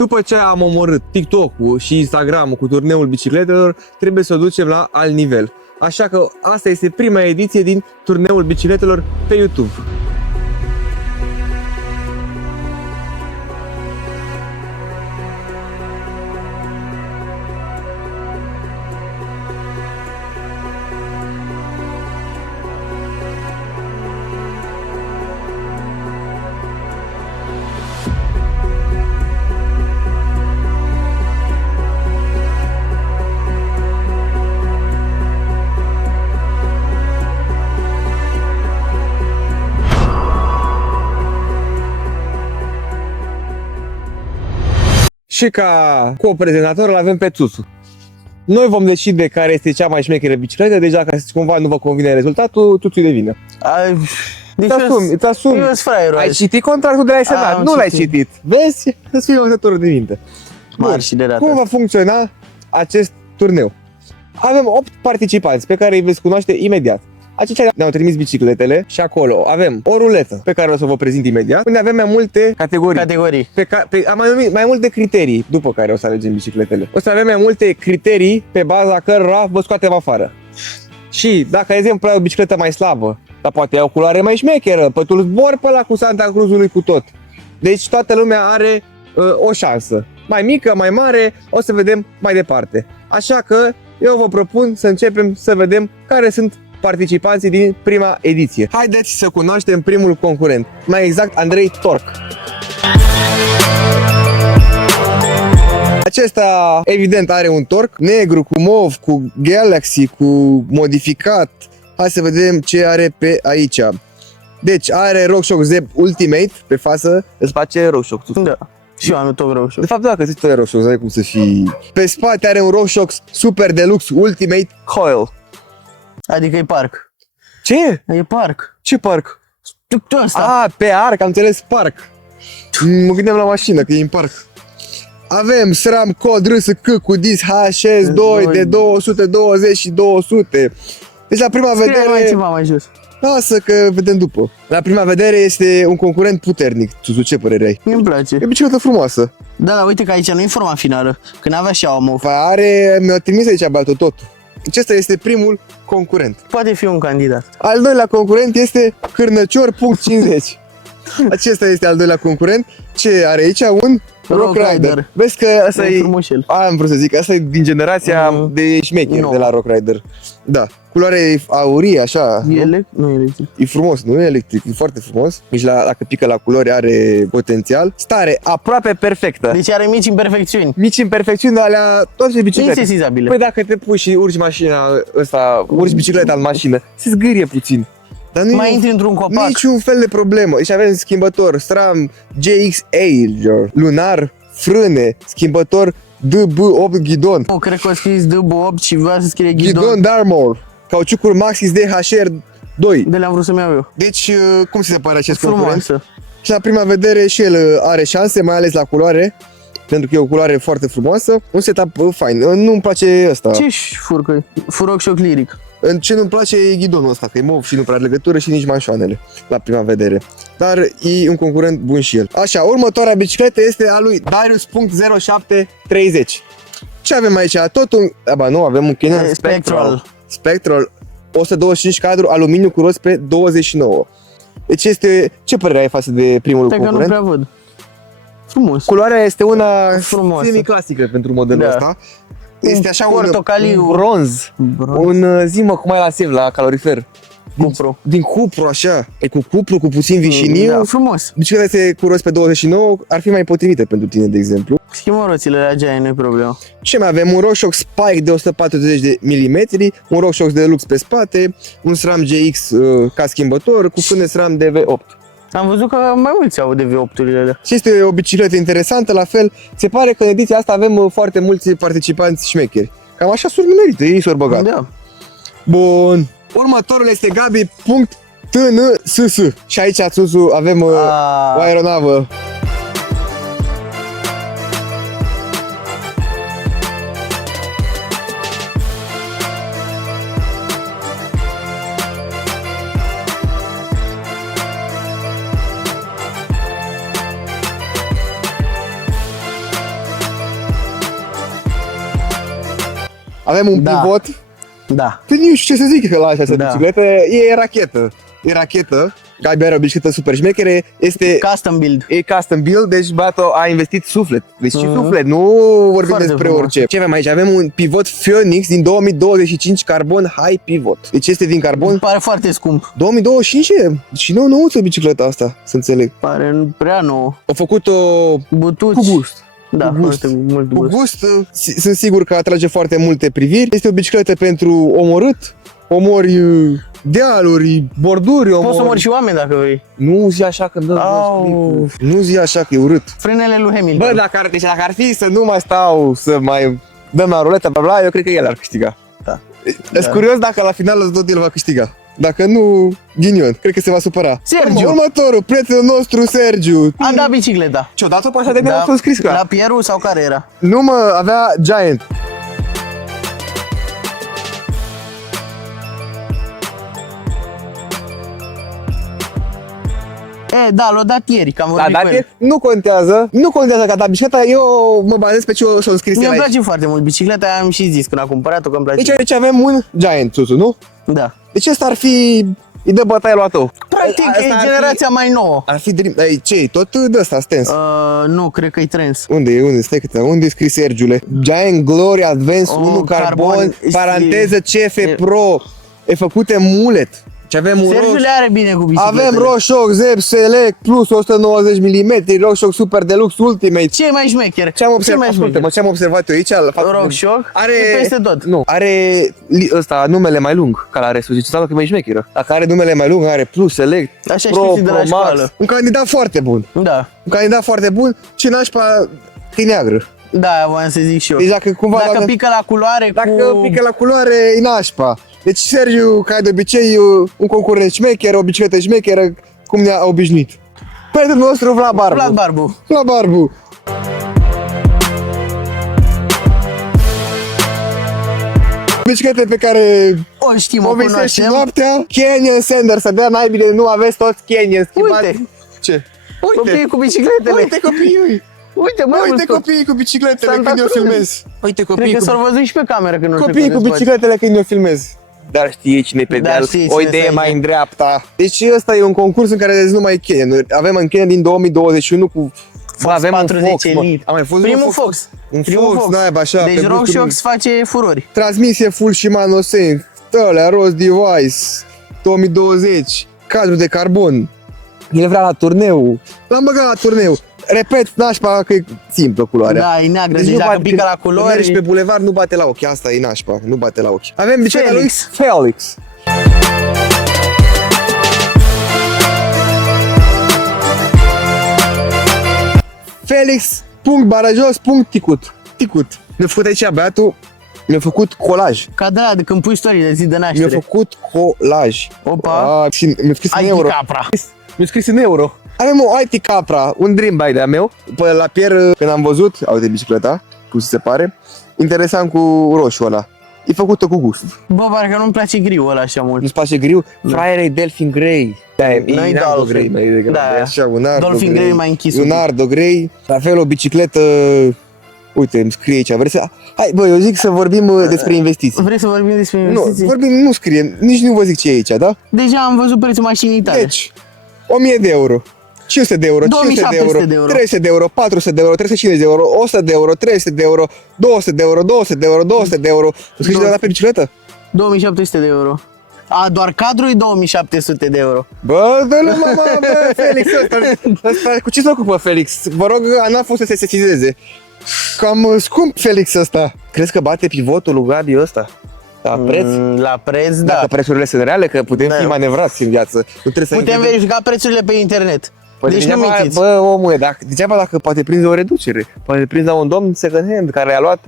După ce am omorât TikTok-ul și Instagram-ul cu turneul bicicletelor, trebuie să o ducem la alt nivel. Așa că asta este prima ediție din turneul bicicletelor pe YouTube. Și ca co-prezentator îl avem pe Țuțu. Noi vom decide care este cea mai șmecheră bicicletă, deci dacă cumva nu vă convine rezultatul, Țuțu-i de vină. Îți asumi. Ai citit contractul de la Senat, nu l-ai citit. Vezi? Să-ți fii învățătorul de minte. Mari și de data. Cum va funcționa acest turneu? Avem 8 participanți pe care îi veți cunoaște imediat. Aceștia ne-au trimis bicicletele și acolo avem o ruletă pe care o să vă prezint imediat, unde avem mai multe categorii. Mai multe criterii după care o să alegem bicicletele. O să avem mai multe criterii pe baza cărora vă scoatem afară. Și dacă, de exemplu, ai o bicicletă mai slabă, dar poate ai o culoare mai șmecheră, pe tu zbor pe ăla cu Santa Cruzului cu tot. Deci toată lumea are o șansă. Mai mică, mai mare, o să vedem mai departe. Așa că eu vă propun să începem să vedem care sunt participanții din prima ediție. Haideți să cunoaștem primul concurent, mai exact Andrei Torc. Acesta evident are un Torc negru cu mov, cu Galaxy, cu modificat. Hai să vedem ce are pe aici. Deci are RockShox Zeb Ultimate pe față, îți face RockShox. Da. Și eu am tot RockShox. De fapt, dacă zici tot RockShox, ai cum să fii. Pe spate are un RockShox Super Deluxe Ultimate Coil. Adică e parc. Ce? E parc. Ce parc? Ăsta. Pe arc, am înțeles parc. Mă gândeam la mașină, că e în parc. Avem SRAM cod RSC cu disc HS2 de 220 și 200. Deci la prima vedere... mai ceva mai jos. Lasă că vedem după. La prima vedere este un concurent puternic. Țuțu, ce părere ai? Mi-mi place. E o bicicletă frumoasă. Da, uite că aici nu e forma finală. Când avea și o mi-a trimis aici baltul tot. Acesta este primul concurent. Poate fi un candidat. Al doilea concurent este Cârnăcior.50. Acesta este al doilea concurent. Ce are aici? Un Rock Rider. Vezi că asta e frumușel. Am vrut să zic, asta e din generația de șmecher de la Rock Rider. Da. Culoarea e aurie, așa. Nu e electric. E frumos, nu e electric, e foarte frumos. Deci dacă pică la culori are potențial. Stare aproape perfectă. Deci are mici imperfecțiuni. Mici imperfecțiuni, alea toate biciclete. Insesizabile. Păi dacă te pui și urci mașina ăsta, urci bicicleta în mașină, se zgârie puțin. Dar nu mai intri într-un copac. Niciun fel de problemă. Deci avem schimbător SRAM GX-A, lunar, frâne, schimbător DB8 ghidon. Nu, cred că a scris DB8 și vrea să scrie ghidon Darmor. Cauciucuri Maxxis DHR2. De le-am vrut să-mi iau eu. Deci, cum se pare acest concurent? Frumoasă. Și la prima vedere și el are șanse, mai ales la culoare. Pentru că e o culoare foarte frumoasă. Un setup fain. Nu-mi place ăsta. Ce-și furcă? RockShox Lyric. Ce nu-mi place e ghidonul ăsta, că e mov și nu prea are legătură și nici manșoanele la prima vedere. Dar e un concurent bun și el. Așa, următoarea bicicletă este a lui Darius.0730. Ce avem aici? Tot un... nu, avem un Canyon Spectral 125 cadru, aluminiu cu rost pe 29. Deci este... Ce părere ai față de primul concurent? Că nu prea văd. Frumos. Culoarea este una semi-clasică pentru modelul ăsta. Este așa un bronz. Un zi-mă cum ai la SEV, la calorifer. Cupru. Din cupru, așa. E cu cupru, cu puțin vișiniu. Da, frumos. Bicicleta este cu rost pe 29, ar fi mai potrivită pentru tine, de exemplu. Schimbă roțile la geaie, nu-i problemă. Ce mai avem? Un RockShox Spike de 140 de mm, un RockShox Deluxe pe spate, un SRAM GX ca schimbător, cu frâne SRAM de V8. Am văzut că mai mulți au de V8-urile alea. Și este o bicicletă interesantă, la fel. Se pare că în ediția asta avem foarte mulți participanți șmecheri. Cam așa s-au numerit, ei s-au băgat. Da. Bun. Următorul este Gabi.tnss. Și aici, Țuțu, avem o aeronavă. Avem un Da. pivot. Da. Păi nu știu ce să zic că la această Da. bicicletă e rachetă. E rachetă. Gabi are o bicicletă super șmechere. Este Custom build. E custom build, deci băiatul a investit suflet. Deci și suflet, nu vorbim Foarte despre frumos. orice. Ce avem aici? Avem un pivot Phoenix din 2025 carbon high pivot. Deci este din carbon Pare foarte scump. 2025 și nou nouță bicicleta asta, să înțeleg. Pare prea nouă. Au făcut-o Butuci. cu gust. Da, Cu gust. foarte mult Cu gust. gust, sunt sigur că atrage foarte multe priviri. Este o bicicletă pentru omorât, omori dealuri, borduri, Poți să mori și oameni dacă vrei. Nu zi așa că îmi dă Au. Nu zi așa că e urât. Frânele lui Hamilton. Bă, dacă ar fi să nu mai stau să mai dăm la ruletă, bla bla, eu cred că el ar câștiga. Da. Sunt curios dacă la final tot el va câștiga. Dacă nu, ghinion, cred că se va supăra. Sergiu. Următorul, prietenul nostru, Sergiu. A dat bicicleta. Ce-o dat-o pe așa de bine, a fost scris că. La Pieru sau care era? Nu mă, avea Giant. Da, l-a dat ieri, că am vorbit cu el. Nu contează că a dat bicicleta, eu mă bazez pe ce o scris el Mi-a aici. place foarte mult bicicleta, am și zis când a cumpărat-o că îmi place. Deci avem un Giant, Susu, nu? Da. Deci ăsta ar fi, îi dă bătaie la tău. Practic, Asta e ar fi- generația mai nouă. Ar fi Dream, ce tot de ăsta, Stens. Nu, cred că e Trends. Unde, stai câte, unde e scris Sergiule? Giant Glory Advance 1 carbon, paranteză CF Pro, e făcut în mulet. Și avem un Sergiu le are bine cu bicicletele. avem RockShox Zep Select Plus 190 mm, RockShox Super Deluxe Ultimate. Ce e mai șmecher? Ce am Ce observat, mai ascultă-mă, șmecher? ce am observat eu aici, la faptul că RockShox? are E peste tot. Nu, are ăsta numele mai lung, ca la restul, zice că e mai șmecheră. Dacă are numele mai lung, are Plus Select, Așa Pro, știi de la Pro Max. școală. Un candidat foarte bun. Da. Un candidat foarte bun, ce nașpa că e neagră. Da, voiam să zic și eu. Deci dacă cumva Dacă pică la culoare dacă cu... pică la culoare, e nașpa. Deci Sergiu, ca de obicei, un concurent șmecher, o bicicletă șmecheră, cum ne-a obișnuit. Prietenul nostru, Vlad Barbu. Vlad Barbu. Vlad Barbu. Biciclete pe care O știm, o povestești și cunoaștem. noaptea. Canyon Sender, să dea naibii de nu aveți toți Canyon schimbați. Uite. Ce? Copiii cu bicicletele. Uite copiii. Uite, mai Uite mult tot. copiii cu bicicletele Santa când eu Cruz. filmez. Uite Cred copiii că cu s-au văzut și pe cameră când nu copiii cu bicicletele când eu filmez. Dar știe cine pe Dar deal, știe o cine idee stă mai aici. în dreapta. Deci ăsta e un concurs în care vezi numai Canyon. Avem în Canyon din 2021 cu Fox avem 40 un Fox, mă. Elite. Am mai fost Primul Fox. Un Primul Fox, naiba, așa, Deci pe gustul RockShox face furori. transmisie full Shimano Sense, ălea, Rose Device, 2020, cadru de carbon. El vrea la turneu, l-am băgat la turneu. Repet, nașpa că e simplă culoarea. Da, e neagră, deci nu dacă bate- pică la când mergi pe culori... bulevard, nu bate la ochi, asta e nașpa, nu bate la ochi. Avem bicicleta lui Felix. Felix. Felix, punct barajos, punct ticut. Ticut. Mi-a făcut aici băiatul, mi-a făcut colaj. Ca de la de când pui story de zi de Mi-a naștere. făcut colaj. Opa. Și mi-a scris în Ai euro. capra. Mi-a scris în euro. Avem o IT Capra, un dream bike de-a meu. Până la Pierre, când am văzut, uite bicicleta, cum se pare, interesant cu roșu ăla. E făcută cu gust. Bă, parcă nu-mi place griul ăla așa mult. Nu-ți place griu? Fraiere Delphin Grey. Da, e N-ai Nardo Dolphin. Grey, mai degrabă. Da. E așa, un Nardo Dolphin Grey e mai închis Un un pic. Nardo Grey. La fel o bicicletă, uite, îmi scrie aici. Vrei să... Hai, bă, eu zic să vorbim despre investiții. Vrei să vorbim despre Nu, investiții? vorbim, nu scrie, nici nu vă zic ce e aici, da? Deja am văzut prețul mașinii tale. Deci, 1000 de euro, 500 de euro, 500 de 2700 euro, de euro. 300 de euro, 400 de euro, 350 de euro, 100 de euro, 300 de euro, 200 de euro, 200 de euro, 200 de euro. Tu scrii de la pe bicicletă? 2700 de euro. A, doar cadrul e 2700 de euro. Bă, dă-le mama, bă, Felix, ăsta, cu ce se ocupă Felix? Vă rog, n-a fost să se sesizeze. Cam scump Felix ăsta. Crezi că bate pivotul lui Gabi ăsta? La preț? La preț, da. Dacă prețurile sunt reale, că putem Da. fi manevrați în viață. Nu trebuie să Putem vedem. verifica prețurile pe internet. Păi Deci nu degeaba, mințiți. bă, omule, degeaba dacă poate prinzi o reducere. Poate prinzi la un domn second hand care a luat,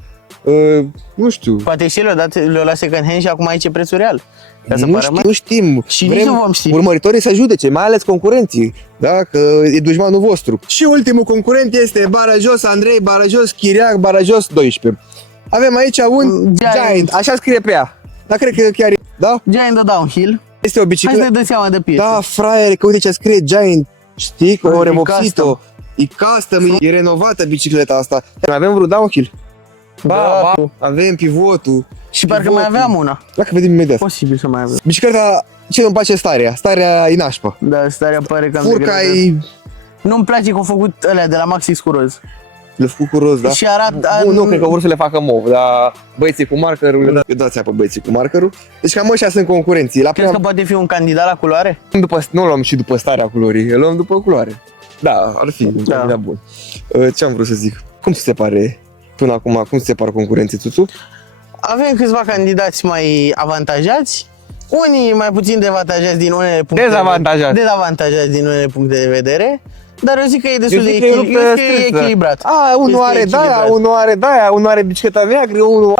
nu știu, Poate și le-au luat second hand și acum aici e prețul real. Ca să nu, pară mai... nu știm. Și nici nu vom ști. Urmăritorii să judece, mai ales concurenții, da? Că e dușmanul vostru. Și ultimul concurent este Barajos Andrei, Barajos Chiriac, Barajos 12. Avem aici un Giant, așa scrie pe ea. Dar cred că chiar e, da? Giant de downhill. Este o Hai să bicicletă. ne dăm seama de piesă. Da, fraiere, că uite ce scrie Giant. Știi că o E revopsit-o. custom. E custom, e renovată bicicleta asta. Mai avem vreun downhill? Ba, Da. avem pivotul. Și parcă mai aveam una. Dacă vedem imediat. Posibil să mai avem. Bicicleta, ce nu-mi place starea? Starea e nașpă. Da, starea pare cam de Furca greu. e... Nu-mi place că au făcut alea de la Maxis cu roz. Le făcut cu roz, da? Și arată... Bun, nu, cred că vor să le facă mov, dar băieții cu markerul, eu dați apă băieții cu markerul. Deci cam ăștia sunt concurenții. La Crezi prima, că poate fi un candidat la culoare? nu luăm și după starea culorii, le luăm după culoare. Da, ar fi un candidat bun. Ce am vrut să zic? Cum ți se pare până acum, cum ți se par concurenții, Tuțu? Avem câțiva candidați mai avantajați, unii mai puțin dezavantajați din unele puncte dezavantajați din unele puncte de vedere, dar eu zic că e destul de echilibrat. Unul are de-aia, unul are de-aia, unul are bicicleta neagră, unul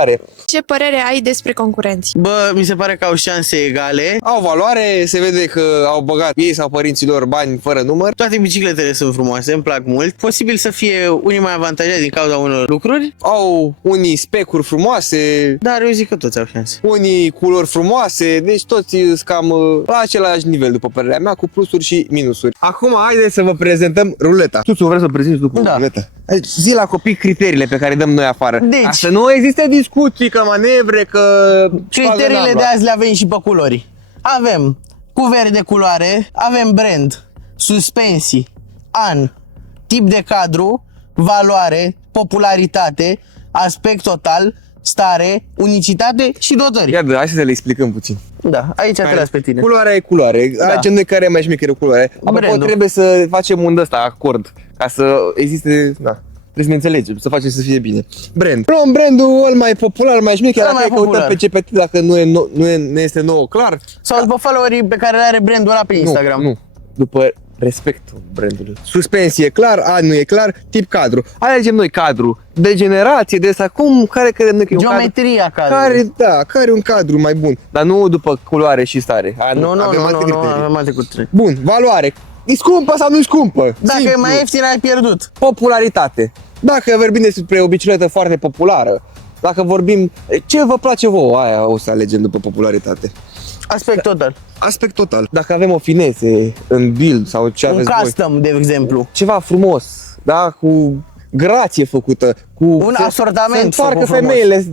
are. Ce părere ai despre concurenți? Bă, mi se pare că au șanse egale. Au valoare, se vede că au băgat ei sau părinții lor bani fără număr. Toate bicicletele sunt frumoase, îmi plac mult. Posibil să fie unii mai avantajați din cauza unor lucruri, Au unii specuri frumoase, dar eu zic că toți au șanse. unii culori frumoase, deci toți sunt cam la același nivel, după părerea mea, cu plusuri și minusuri. Acum, haideți să vă prezentăm ruleta. Tu vrei să prezinți tu cu ruleta? Zi la copii criteriile pe care le dăm noi afară. Deci, ca să nu existe discuții, că manevre, că... criteriile de azi le avem și pe culori. Avem cuvert de culoare, avem brand, suspensii, an, tip de cadru, valoare, popularitate, aspect total, stare, unicitate și dotări. Ia hai să le explicăm puțin. Da, aici te las pe tine. Culoarea e culoare. Da. Alegem noi care e mai șmecheră culoare. Apropo, Brandul. trebuie să facem un ăsta acord, ca să existe, da. Trebuie să ne înțelegem, să facem să fie bine. Brand. Luăm brandul ăl mai popular, mai șmecher, Ăla dacă mai îi căutăm popular. pe CPT, dacă nu este nouă clar. Sau după followerii pe care le are brandul ăla pe Instagram. Nu. După respectul brandului. Suspensie clar, an nu e clar, tip cadru. Alegem noi cadru. De generație, de asta, care credem noi că e un cadru? Geometria cadrului. Care e un cadru mai bun, dar nu după culoare și stare. Nu, avem alte criterii. avem alte criterii. Bun, valoare. E scumpă sau nu e scumpă? Dacă Simplu. e mai ieftin, ai pierdut. Popularitate. Dacă vorbim despre o bicicletă foarte populară, dacă vorbim ce vă place vouă, aia o să alegem după popularitate. Aspect total. Aspect total. Dacă avem o finese în build sau ce Un aveți voi, custom, de exemplu. ceva frumos, da, cu grație făcută, cu Un asortament să întoarcă făcut frumos. femeile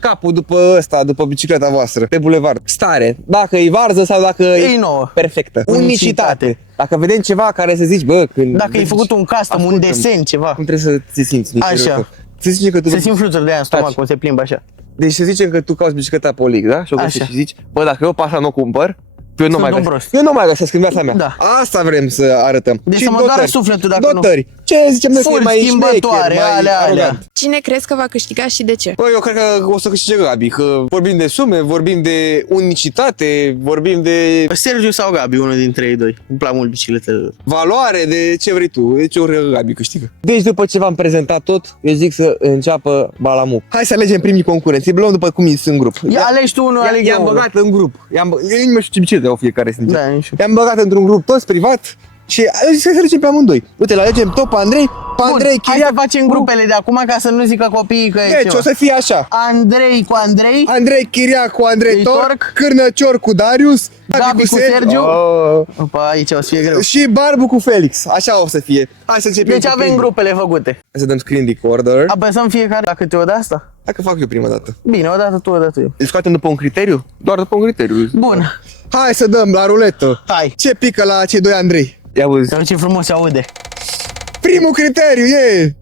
capul după ăsta, după bicicleta voastră, pe bulevard. Stare, dacă e varză sau dacă E nouă. perfectă. Unicitate. Dacă vedem ceva care să zici, bă, când Dacă ai făcut un custom, un ascultă-mă, desen, ceva. cum trebuie să te simți în interiorul Așa. tău. Să zicem că tu Se simt fluturi de aia în stomac, cum se plimbă așa. Deci să zicem că tu cauți bicicleta pe Olic, da? Și o găsești Așa. și zici, bă, dacă eu pe asta nu o cumpăr, eu nu Sunt mai un găsesc. prost. Eu nu mai găsesc în viața mea. Da. Asta vrem să arătăm. Deci Și să mă doară dotări. sufletul dacă nu. Dotări. Ce zicem noi că e Furi, mai schimbătoare, șmecher, mai alea. arogant? Cine crezi că va câștiga și de ce? Bă, eu cred că o să câștige Gabi, că vorbim de sume, vorbim de unicitate, vorbim de Sergiu sau Gabi, unul dintre ei doi. Îmi plac mult bicicletele. valoare, de ce vrei tu. Deci eu cred că Gabi câștigă. Deci după ce v-am prezentat tot, eu zic să înceapă Balamu. Hai să alegem primii concurenți. Îi luăm după cum e în grup. Ia alegi tu unul, aleg eu I-am unul. băgat în grup. Eu nu mai știu ce biciclete au fiecare, sincer. Da, nici eu. I-am băgat într-un grup toți privat și eu zic să alegem pe amândoi. Uite, le alegem tot pe Andrei, pe Andrei, Bun, hai Chiriac. să facem grupele de acum ca să nu zică copiii că e Deci ceva. o să fie așa. Andrei cu Andrei, Andrei Chiriac cu Andrei Deci Torc, Torc, Cârnăcior cu Darius, Gabi cu Sergiu. Oh. Opa, aici o să fie greu. Și Barbu cu Felix. Așa o să fie. Hai să începem Deci cu avem primul. grupele făcute. Hai să dăm screen recorder. Apăsăm fiecare la câte o de asta? Hai că fac eu prima dată. Bine, o dată tu, o dată eu. Îl scoatem după un criteriu? Doar după un criteriu. Bun, Hai să dăm la ruletă. hai. Ce pică la cei doi Andrei? Ia auzi. Ia ce frumos se aude. Primul criteriu e...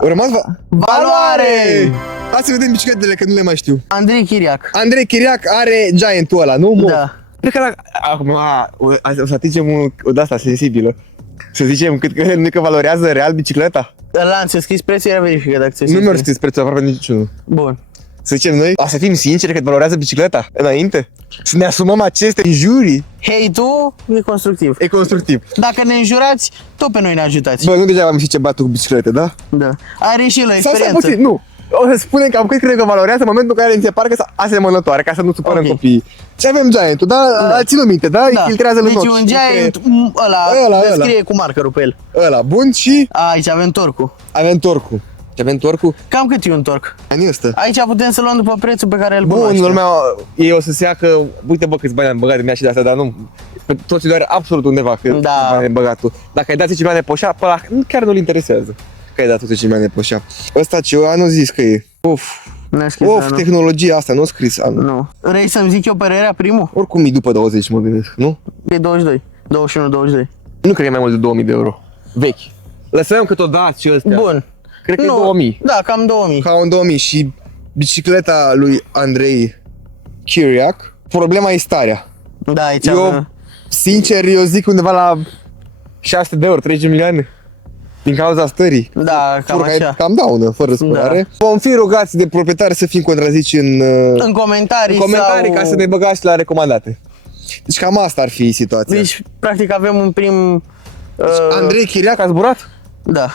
Au rămas Valoare! Hai să vedem bicicletele, că nu le mai știu. Andrei Chiriac. Andrei Chiriac are Giant-ul ăla, nu? Da. Cred că acum o să atingem o de-asta sensibilă. Să zicem cât credem noi că valorează real bicicleta? Ăla ți-a scris prețul, era verificat dacă ți-a Nu mi-au scris. scris prețul aproape niciunul. Bun. Să zicem noi, să fim sinceri cât valorează bicicleta înainte? Să ne asumăm aceste injurii? Hate-ul e constructiv. E constructiv. Dacă ne înjurați, tot pe noi ne ajutați. Bă, nu degeaba am și ce batul cu biciclete, da? Da. Are și el o Sau stai experiență. puțin, nu. O să spunem că am cât cred că valorează în momentul în care ni se pare că sunt asemănătoare, ca să nu supărăm Ok. copiii. Și avem Giant-ul, da? Da. Țin-o minte, da? Îi filtrează Deci în ochi. un Giant, ăla descrie cu markerul pe el. Ăla, bun și Aici avem torcul. avem Torcu. Și avem Torcu. Cam cât e un torc? Ani ăsta. Aici putem să luăm după prețul pe care îl Bun, cunoaștem. lumea, ei o să se ia că, uite bă câți bani am băgat în ea și de asta, dar nu, pe toți doar absolut undeva că Da. bani ai băgat tu. Dacă ai dat 10 milioane pe oșa, pe ăla chiar nu-l interesează că ai dat 10 milioane pe oșa. Ăsta ce eu anul zis că e. Uf, N-a scris Of, anul. tehnologia asta, nu a scris anul. Nu. Vrei să-mi zic eu părerea primul? Oricum e după 20, mă gândesc, nu? E 22. 21, 22. Nu cred că e mai mult de 2000 de euro. Vechi. Lăsăm cât o dați și ăstea. Bun. Cred că Nu, e 2000. Da, cam 2000. Ca un 2000 și bicicleta lui Andrei Chiriac. Problema e starea. Da, aici Eu, sincer, eu zic undeva la 600 de euro, 30 de milioane. Din cauza stării. Da, cam Furca e așa. cam daună, fără spărare. Vom fi rugați de proprietari să fim contrazici În comentarii, în comentarii sau... ca să ne băgați la recomandate. Deci cam asta ar fi situația. Deci, practic, avem un prim... Andrei Chiriac a zburat? Da.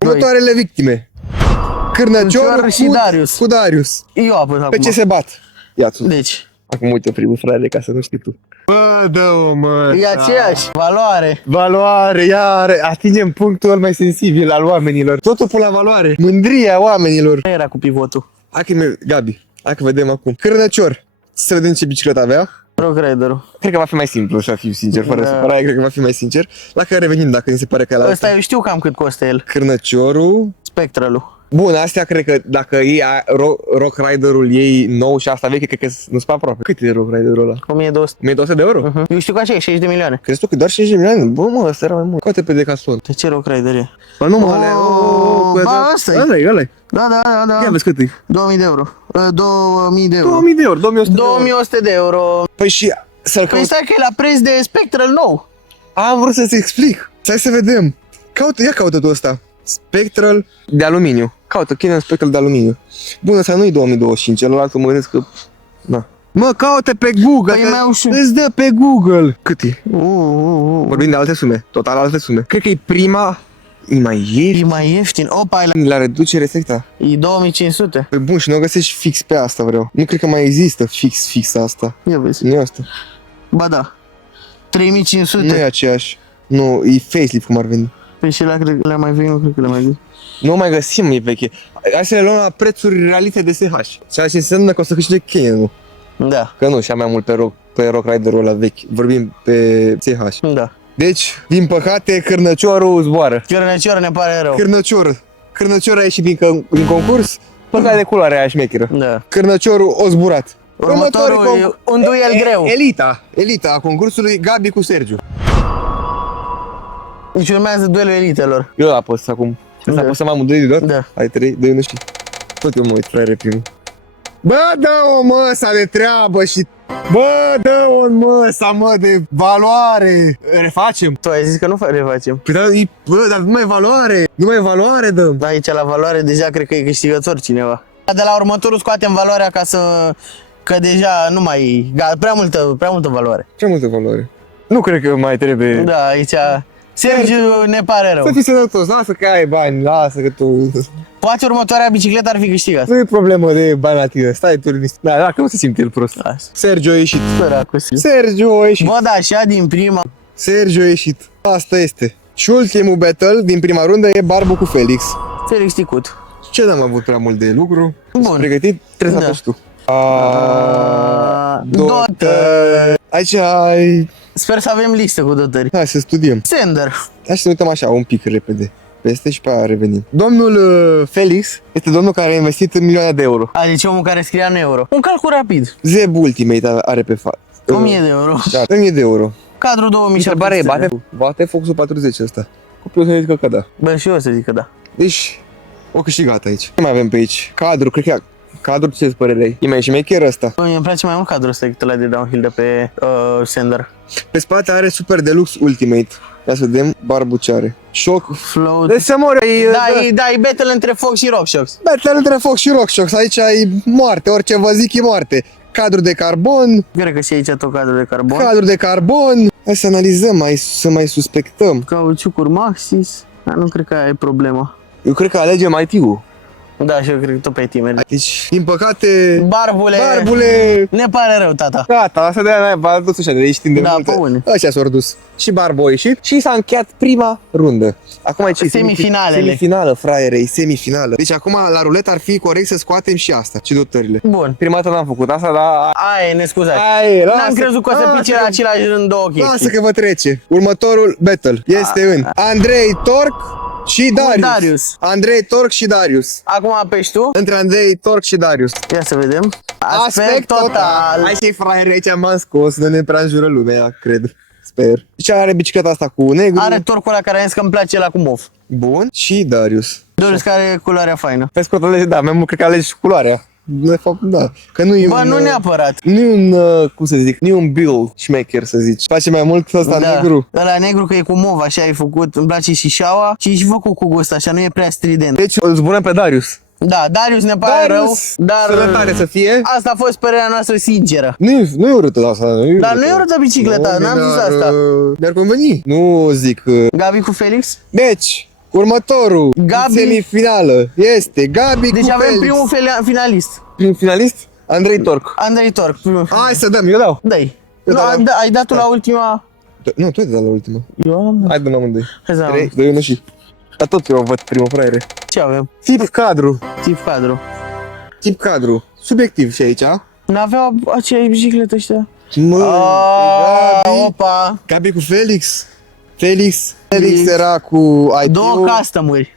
Următoarele victime. Cârnăcior Cârnăcior și Darius. cu Darius. Eu apăs acum. Pe ce se bat? Ia-ți. Deci, Acum uite primul frate ca să nu știi tu. Bă, dă-o, mă. e aceeași valoare. Valoare, iar atingem punctul mai sensibil al oamenilor. Totul până la valoare. Mândria oamenilor. Nu era cu pivotul. Hai că Gabi, hai că vedem acum. Cârnăcior. Să vedem ce bicicletă avea. Rock Rider-ul. Cred că va fi mai simplu, să fiu sincer, fără Da. supărare, cred că va fi mai sincer. La care revenim dacă ni se pare că e la Ăsta eu știu cam cât costă el. Cârnăciorul. Spectralul. Bun, astea cred că dacă iei Rock Rider-ul ei nou și asta veche, cred că nu-s pe aproape. Cât e Rock Rider-ul ăla? 1200. 1200 de euro? Eu știu că așa e 60 de milioane. Crezi tu că doar 50 de milioane? Bă, mă, ăsta era mai mult. Coate pe Decathlon. De ce Rock Rider e? Bă, nu mă, Oh, alea, ba, ăsta-i. ăla-i, ăla-i. Da, da, da, da. Ia vezi cât e. 2000 de euro. 2000 de euro. 2000 de euro, 2100 de euro. 2100 de euro. Păi și să-l Păi caut. stai că e la preț de Spectral nou. Am vrut să-ți explic. Stai să vedem. Caută tu ăsta. Spectral de aluminiu. Caută Canon Spectral de aluminiu. Bun, ăsta nu-i 2025, celălalt mă gândesc că... Da. Mă, caută pe Google, Păi că mai ușor. îți dă pe Google. Cât e? Uh. Vorbim de alte sume, total alte sume. Cred că e prima... E mai E ieftin mai ieftin. Opa, e la reducere secta. e 2500. Păi bun, și nu o găsești fix pe asta vreau. Nu cred că mai există fix asta. Ia vezi. Nu e asta. Ba da. Nu 3500. e aceeași. Nu, e facelift cum ar veni. Păi și la cred că le-am mai venit, nu cred că le-am mai venit. Nu mai găsim, e veche. Hai să le luăm la prețuri realite de SH. Ceea ce înseamnă că o să câștige Canon. Da. Că nu, și mai mult pe Rock Rider-ul ăla vechi. Vorbim pe CH. Da. Deci, din păcate, cârnăciorul zboară. Chiornăcioră ne pare rău. Cârnăciorul a ieșit din concurs. Păcat de culoarea aia șmecheră. Da. Cârnăciorul o zburat. Următorul e un duel greu. Elita a concursului, Gabi cu Sergiu. Deci urmează duelul elitelor. Eu apăs acum. Să Da. apăsăm amândoi doar? Da. Hai, 3, 2, 1 și... Tot eu mă uit, fraiere, primul. Bă, dă-o măsa de treabă și... Bă, dă-o în măsa, mă, de valoare! Refacem? Tu ai zis că nu refacem. Păi, dar nu mai e valoare! Nu mai e valoare, dăm! Da, aici la valoare deja cred că e câștigător cineva. De la următorul scoatem valoarea ca să... Că deja nu mai... Prea multă valoare. Ce multă valoare? Nu cred că mai trebuie... Da, aici... Sergiu, ne pare rău. Să fii sănătos, lasă că ai bani, lasă că tu... Poate următoarea bicicletă ar fi câștigat. Nu e problemă de bani la tine, stai tu liniștit. Da, dacă nu se simte el prost. Lasă. Sergiu a ieșit. Săracu. Sergiu a ieșit. Bă, da, așa din prima. Sergiu a ieșit. Asta este. Și ultimul battle din prima rundă e Barbu cu Felix. Felix Ticut. Ce n-am avut prea mult de lucru. Bun. Pregătit? Trebuie să Da. faci tu. Dotă. Aici ai... Sper să avem listă cu dotări. Hai să studiem. Sender. Hai să ne uităm așa, un pic repede. Peste și pe aia revenim. Domnul Felix este domnul care a investit în milioane de euro. Adică omul care scria în euro. Un calcul rapid. Zeb Ultimate are pe față. 1000 de euro. Da, 1000 de euro. Cadru 2700. Întrebarea e, bate Foxul 40 ăsta. Copilul să zică că da. Bă, și eu o să zic că da. Deci, o câștigat aici. Ce mai avem pe aici? Cadru, cred că cadru, ce părere ai? E mai șmecher ăsta. Bă, mie îmi place mai mult cadrul ăsta decât ăla de downhill de pe Sender. Pe spate are Super Deluxe Ultimate. Ia să vedem, Barbu ce are. Shock. Float. Deci să mor, Da, e battle între Fox și RockShox. battle între Fox și RockShox. Aici e moarte, orice vă zic e moarte. Cadru de carbon, Cred că și aici tot cadrul de carbon. cadru de carbon. Hai să analizăm, să mai suspectăm. Cauciucuri Maxis. Dar nu cred că aia e problema. Eu cred că alegem IT-ul. Da, și eu cred că tot pe timeri. Deci, din păcate, Barbule. Barbule... Ne pare rău, tata. Gata, asta de aia v-a dus așa, de aici timp de Da, multe. pe une. Așa s-au dus. Și Barbu a ieșit și s-a încheiat prima rundă. Acum e ce? Semifinalele. Semifinală, fraierei, semifinală. Deci acum la ruletă ar fi corect să scoatem și asta, și dotările. Bun. Prima dată n-am făcut asta, dar... Aia, ne scuzați. Ai, N-am crezut că o să pice la același rând două Lasă chestii. că vă trece. Următorul battle este în Andrei Torc Și Darius. Darius. Andrei Torc și Darius. Acum apeși tu. Între Andrei Torc și Darius. Ia să vedem. Aspect total. Hai să-i fraiere aici, m-am scos, nu ne prea înjură lumea, cred. Sper. Ce are bicicleta asta cu negru? Are torcul ăla care am zis că îmi place la cu mov. Bun. Și Darius. Dorius care are culoarea faină. Pe scurt, alegi, da, mai mult cred că alegi și culoarea. De fapt, da. Că nu e Bă, un, nu neapărat. Nu e un, cum să zic, nu e un Bill Schmecker, să zici. Place mai mult ăsta negru. Ăla negru că e cu mov, așa ai făcut. Îmi place și șaua și e și făcut cu gust, așa nu e prea strident. Deci îl zburăm pe Darius. Da, Darius ne pare rău, dar sănătate să fie. asta a fost părerea noastră sinceră. Nu e urâtă asta. Dar nu e urâtă bicicleta, n-am zis asta. Mi-ar conveni. Nu zic. Gabi cu Felix? Deci, următorul, Gabi. semifinală, este Gabi Deci cu avem Felix. primul finalist. Primul finalist? Andrei Torc. Andrei Torc. Primul. Hai să dăm, eu dau. Dă-i. Eu Nu, dau. ai dat tu la ultima. Nu, tu ai dat la ultima. Eu am dat. Hai, dăm amândoi. Hai să dăm. 3, 2, 1 și... Dar tot eu văd primul fraiere. Ce avem? Tip cadru. Tip cadru. Tip cadru. Subiectiv și aici. N-aveau aceeași bicicletă ăștia. Mă, e Gabi. Opa. Gabi cu Felix. Felix era cu IT-ul. Două custom-uri.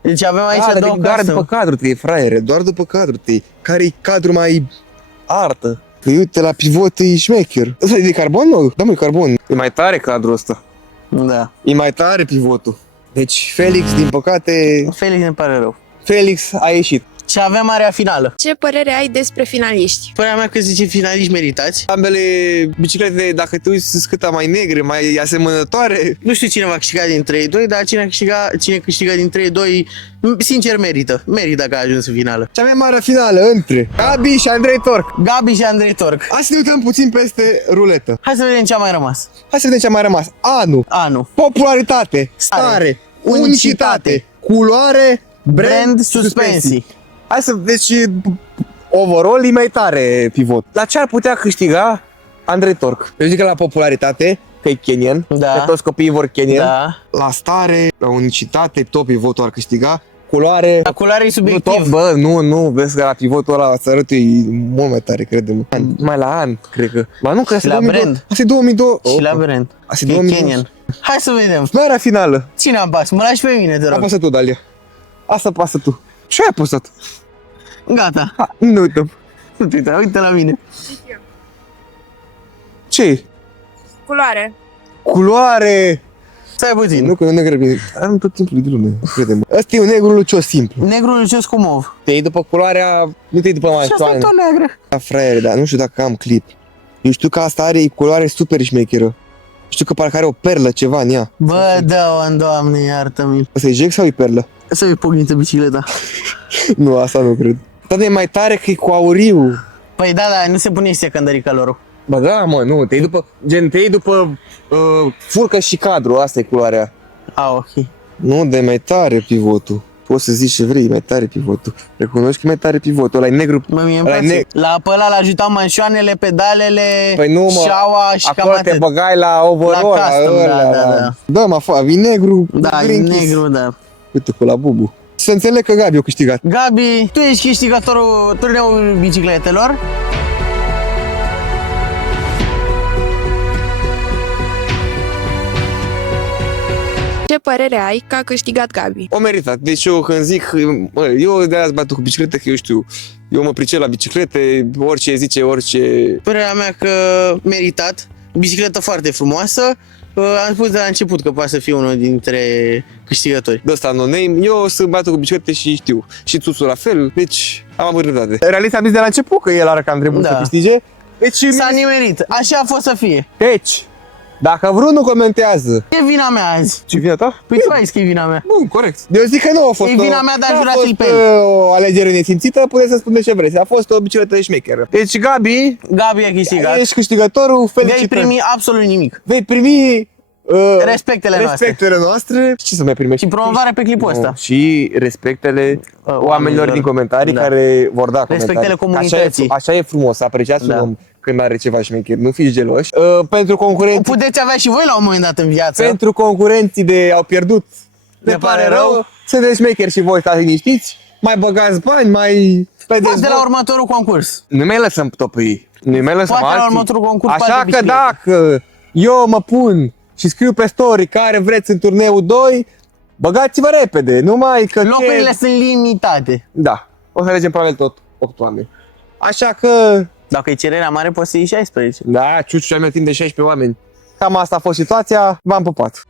Deci avem aici două doar custom. după cadru te fraiere, doar după cadru te. Care-i cadru mai artă? Păi uite, la pivot e șmecher. Ăsta e de carbon, mă? Da, mă, e carbon. E mai tare cadrul ăsta. Da. E mai tare pivotul. Deci Felix, din păcate, Felix ne pare rău. Felix a ieșit. Și avem area finală. Ce părere ai despre finaliști? Părerea mea că zice finaliști meritați. Ambele biciclete, dacă te uiți, sunt cât mai negre, mai asemănătoare. Nu știu cine va câștiga dintre ei doi, dar cine câștiga dintre ei doi, sincer merită. Merită că a ajuns în finală. Cea mai mare finală între Gabi și Andrei Torc. Gabi și Andrei Torc. Hai să ne uităm puțin peste ruletă. Hai să vedem ce a mai rămas. Hai să vedem ce a mai rămas. Anul, Anul. popularitate, stare, unicitate, culoare, Brand, suspensii. Hai să, deci, overall e mai tare pivot. La ce ar putea câștiga Andrei Torc? Eu zic că la popularitate, că e Kenyan, Da. că toți copiii vor Kenyan. Da. La stare, la unicitate, tot pivotul ar câștiga. Culoare, La culoare e nu subiectiv. top, bă, nu, vezi că la pivotul ăla să arăt e mult mai tare, credem. Mai la an, cred că. Ba nu, că asta e la 2002. brand. Asta e 2002. Și la brand. Asta e E 2002. Kenyan. Hai să vedem. Marea finală. Cine am pas? Mă lași pe mine, te rog. Apasă tu, Dalia. Asta pasă tu. Ce ai apăsat? Gata. Ha, nu uităm. Uite la mine. Ce? Culoare. Culoare! Stai puțin. Nu, că nu negru bine. Am tot timpul de lume, crede-mă. Ăsta e un negru lucios simplu. Negru lucios cu mov. Te iei după culoarea, nu te iei după Și asta e maștoane. tot neagră. Da, fraiere, dar nu știu dacă am clip. Eu știu că asta are culoare super șmecheră. Știu că parcă are o perlă ceva în ea. Bă, da, Doamne, iartă-mi. Asta e jack sau e perlă? Să i pugnită bicicleta. Nu, asta nu cred. Dar e mai tare că e cu auriu. Păi da, nu se pune și secundary colorul. Bă, da, mă, nu, te iei după, gen, te iei după furcă și cadru, asta e culoarea. A, ok. Nu, de mai tare pivotul. Poți să zici ce vrei, e mai tare pivotul. Recunoști că e mai tare pivotul, ăla e negru. Bă, mie îmi ăla e place. La pe ăla l-ajutau manșoanele, pedalele, Păi nu, mă, șaua și cam acolo te atât. băgai la overall, La custom, da. Da, mă, e negru, Da, e green kiss. negru, da. Uite, cu la bubu. Să înțeleg că Gabi a câștigat. Gabi, tu ești câștigătorul turneului bicicletelor. Ce părere ai că a câștigat Gabi? O meritat. Deci eu când zic, mă, eu de azi batu cu biciclete, că eu știu, eu mă pricep la biciclete, orice zice, orice... Părerea mea că meritat. Bicicletă foarte frumoasă. Am spus de la început că poate să fie unul dintre câștigători. De ăsta no-name, eu sunt batu cu biciclete și știu. Și Tuțu la fel, deci am avut dreptate. Realist am zis de la început că el are cam trebuit Da. să câștige. Deci, S-a nimerit. Așa a fost să fie. deci, dacă vreunul comentează... E vina mea azi. Ce vina ta? Păi tu ai zis că e vina mea. Bun, corect. Eu zic că nu a fost E vina mea de a n-a jura fost, pe el. o alegere nesimțită, puteți să spuneți ce vreți. A fost o bicicletă șmecheră. Deci, Gabi, Gabi a câștigat. ești câștigătorul, Vei felicitări. primi absolut nimic. Vei primi Respectele noastre. Și ce să mai primești? Și promovare pe clipul ăsta. Și respectele oamenilor oamenilor. din comentarii Da. care vor da comentarii. Respectele comunității. Așa e frumos, apreciați un Da. om când are ceva șmecher, nu fiți geloși. Pentru concurenții, Puteți avea și voi la un moment dat în viață. pentru concurenții de au pierdut, Ne pare rău. sunteți șmecheri și voi stați liniștiți, mai băgați bani, mai... Poate la următorul concurs. Nu mai lăsăm tot pe ei. Nu mai lăsăm Poate la alții. următorul concurs, Așa poate că bicicletă. dacă eu mă pun și scriu pe story care vreți în turneul 2, Băgați-vă repede, numai că Locurile sunt limitate. Da, o să alegem probabil tot 8 oameni. Așa că, Dacă e cererea mare, poți să iei 16. da, Ciuciu și-a timp de 16 oameni. Cam asta a fost situația, v-am pupat.